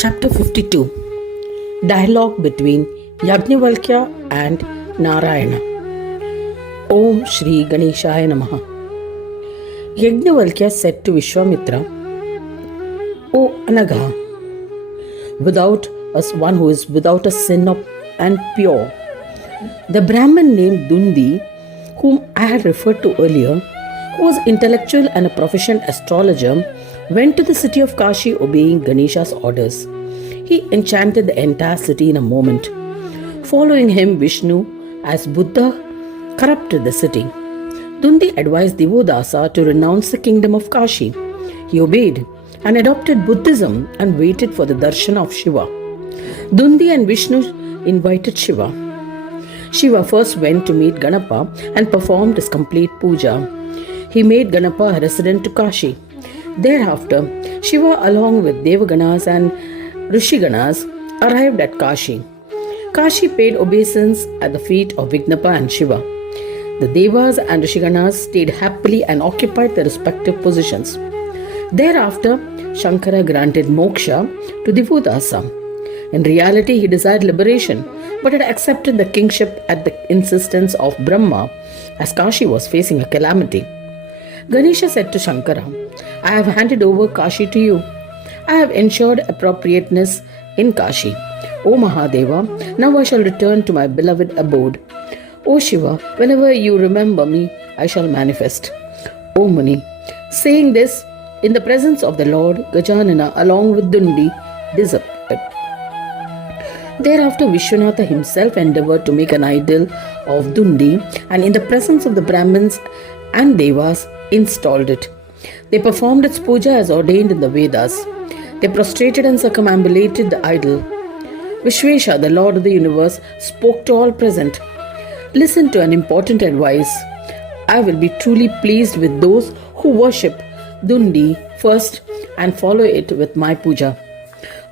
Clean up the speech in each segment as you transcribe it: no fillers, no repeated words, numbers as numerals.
Chapter 52. Dialogue between Yagnavalkya and Narayana. Om Shri Ganeshaya Namaha. Yagnavalkya said to Vishwamitra, O Anagha, without us one who is without a sin and pure, the Brahmin named Dundi, whom I had referred to earlier, who was intellectual and a proficient astrologer, went to the city of Kashi obeying Ganesha's orders. He enchanted the entire city in a moment. Following him, Vishnu, as Buddha, corrupted the city. Dundi advised Divodasa to renounce the kingdom of Kashi. He obeyed and adopted Buddhism and waited for the darshan of Shiva. Dundi and Vishnu invited Shiva. Shiva first went to meet Ganapa and performed his complete puja. He made Ganapa a resident to Kashi. Thereafter, Shiva along with Devaganas and Rishiganas arrived at Kashi. Kashi paid obeisance at the feet of Vignapa and Shiva. The Devas and Rishiganas stayed happily and occupied their respective positions. Thereafter, Shankara granted moksha to Divodasa. In reality, he desired liberation, but had accepted the kingship at the insistence of Brahma, as Kashi was facing a calamity. Ganesha said to Shankara, I have handed over Kashi to you. I have ensured appropriateness in Kashi. O Mahadeva, now I shall return to my beloved abode. O Shiva, whenever you remember me, I shall manifest. O Muni, saying this, in the presence of the Lord, Gajanana along with Dundi disappeared. Thereafter, Vishwanatha himself endeavored to make an idol of Dundi and in the presence of the Brahmins and Devas installed it. They performed its puja as ordained in the Vedas. They prostrated and circumambulated the idol. Vishwesha, the Lord of the universe, spoke to all present. Listen to an important advice. I will be truly pleased with those who worship Dundi first and follow it with my puja.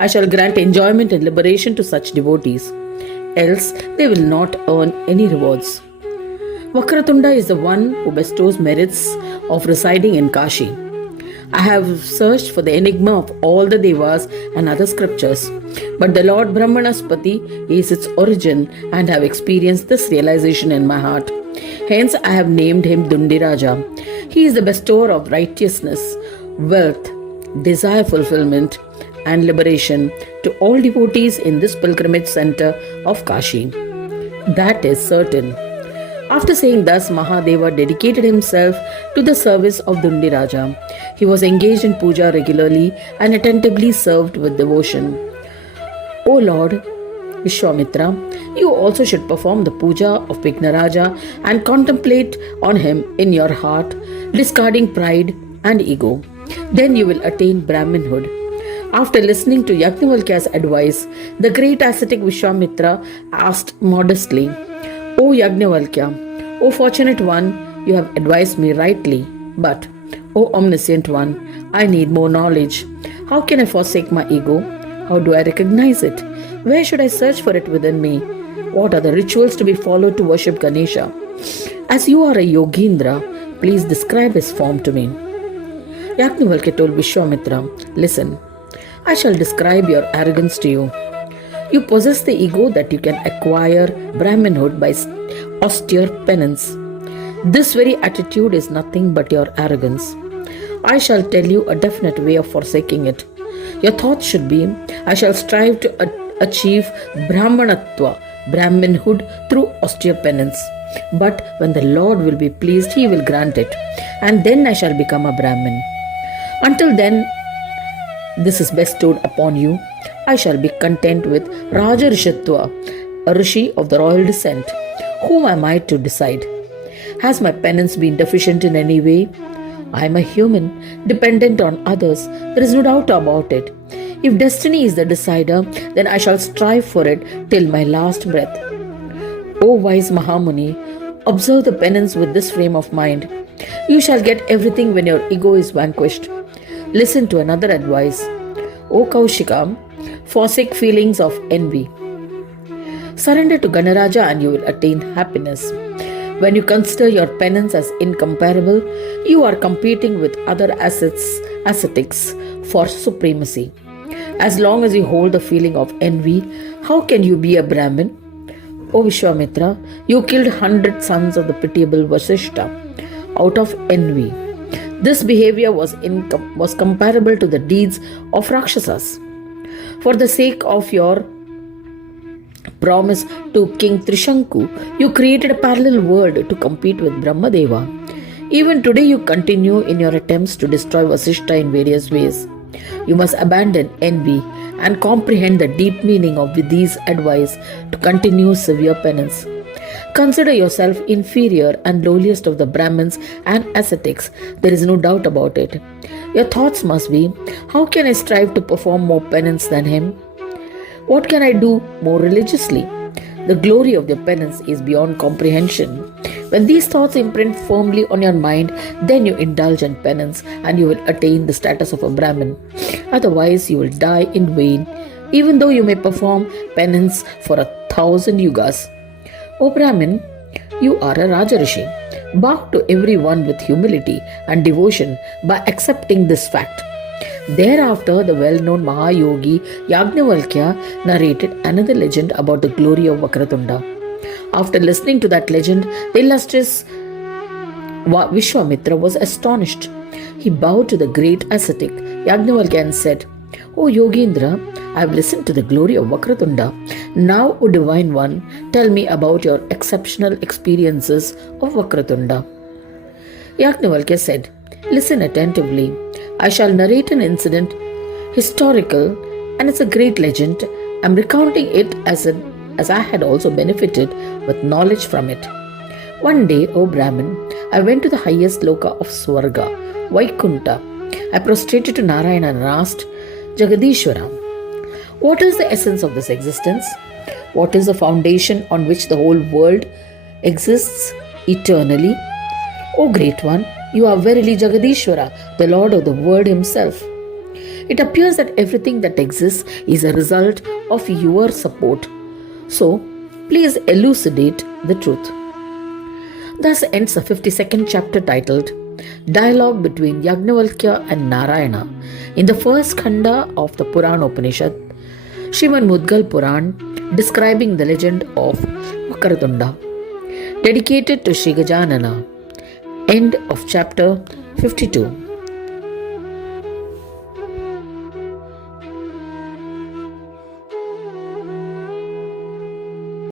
I shall grant enjoyment and liberation to such devotees. Else they will not earn any rewards. Vakratunda is the one who bestows merits of residing in Kashi. I have searched for the enigma of all the Devas and other scriptures, but the Lord Brahmanaspati is its origin and have experienced this realization in my heart. Hence I have named him Dundi Raja. He is the bestower of righteousness, wealth, desire fulfillment, and liberation to all devotees in this pilgrimage center of Kashi. That is certain. After saying thus, Mahadeva dedicated himself to the service of Dundi Raja. He was engaged in puja regularly and attentively served with devotion. O Lord Vishwamitra, you also should perform the puja of Vignaraja and contemplate on him in your heart, discarding pride and ego. Then you will attain Brahminhood. After listening to Yagnavalkya's advice, the great ascetic Vishwamitra asked modestly, O Yagnavalkya, O fortunate one, you have advised me rightly, but, O omniscient one, I need more knowledge. How can I forsake my ego? How do I recognize it? Where should I search for it within me? What are the rituals to be followed to worship Ganesha? As you are a Yogindra, please describe his form to me. Yagnavalkya told Vishwamitra, listen, I shall describe your arrogance to you. You possess the ego that you can acquire Brahminhood by austere penance. This very attitude is nothing but your arrogance. I shall tell you a definite way of forsaking it. Your thoughts should be, I shall strive to achieve Brahmanatva, Brahminhood through austere penance. But when the Lord will be pleased, He will grant it, and then I shall become a Brahmin. Until then, this is bestowed upon you. I shall be content with Raja Rishatva, a rishi of the royal descent. Whom am I to decide? Has my penance been deficient in any way? I am a human, dependent on others. There is no doubt about it. If destiny is the decider, then I shall strive for it till my last breath. O wise Mahamuni, observe the penance with this frame of mind. You shall get everything when your ego is vanquished. Listen to another advice. O Kaushika, forsake feelings of envy. Surrender to Ganaraja and you will attain happiness. When you consider your penance as incomparable, you are competing with other ascetics for supremacy. As long as you hold the feeling of envy, how can you be a Brahmin? O Vishwamitra, you killed 100 sons of the pitiable Vasishta out of envy. This behavior was comparable to the deeds of Rakshasas. For the sake of your promise to King Trishanku, you created a parallel world to compete with Brahmadeva. Even today, you continue in your attempts to destroy Vasishta in various ways. You must abandon envy and comprehend the deep meaning of Vidhi's advice to continue severe penance. Consider yourself inferior and lowliest of the Brahmins and ascetics. There is no doubt about it. Your thoughts must be, how can I strive to perform more penance than him? What can I do more religiously? The glory of your penance is beyond comprehension. When these thoughts imprint firmly on your mind, then you indulge in penance and you will attain the status of a Brahmin. Otherwise, you will die in vain, even though you may perform penance for 1,000 yugas. O Brahmin, you are a Rajarishi. Bow to everyone with humility and devotion by accepting this fact. Thereafter, the well-known Mahayogi Yagnavalkya narrated another legend about the glory of Vakratunda. After listening to that legend, the illustrious Vishwamitra was astonished. He bowed to the great ascetic Yagnavalkya and said, O Yogendra, I have listened to the glory of Vakratunda. Now, O Divine One, tell me about your exceptional experiences of Vakratunda. Yagnavalkya said, Listen attentively. I shall narrate an incident, historical, and it's a great legend. I'm recounting it as I had also benefited with knowledge from it. One day, O Brahmin, I went to the highest loka of Swarga, Vaikunta. I prostrated to Narayana and asked, Jagadishwara, what is the essence of this existence? What is the foundation on which the whole world exists eternally? O Great One, you are verily Jagadishwara, the Lord of the world himself. It appears that everything that exists is a result of your support. So, please elucidate the truth. Thus ends the 52nd chapter titled Dialogue between Yagnavalkya and Narayana in the first khanda of the Puran Upanishad, Srimad Mudgal Puran, describing the legend of Vakratunda, dedicated to Sri Gajanana. End of chapter 52.